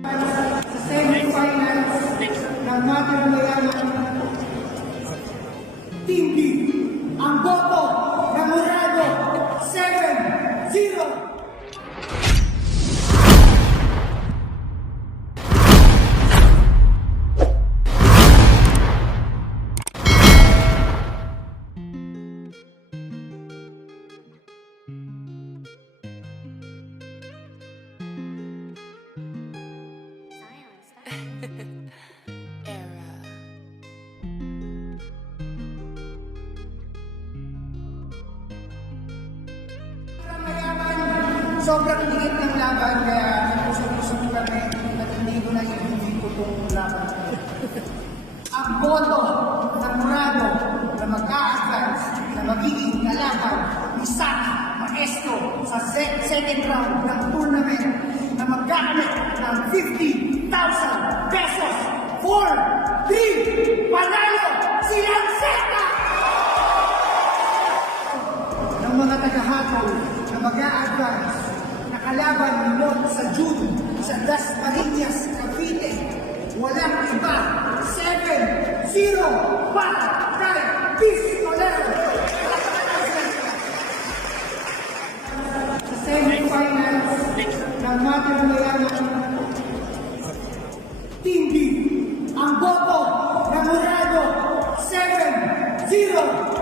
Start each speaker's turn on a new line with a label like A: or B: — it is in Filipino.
A: Sa semifinals ng Mother Mayaman Sobrang liit ng laban kaya nagusap-usap kami at hindi ko na i-review itong laban. Ang boto ng Murado na mag-a-advance na magiging kalaban ni Saki Maestro sa se- second round ng tournament na magkakamit ng 50,000 pesos for 3 panalo silang Zeta! ng mga tagahatol na mag-a-advance kalaban noon sa June sa Das Pariñas, Cavite. Walang iba, 7-0 Patay Pistolero! Sa semifinals ng Matagulayan Team B, ang bobo ng Murado, 7-0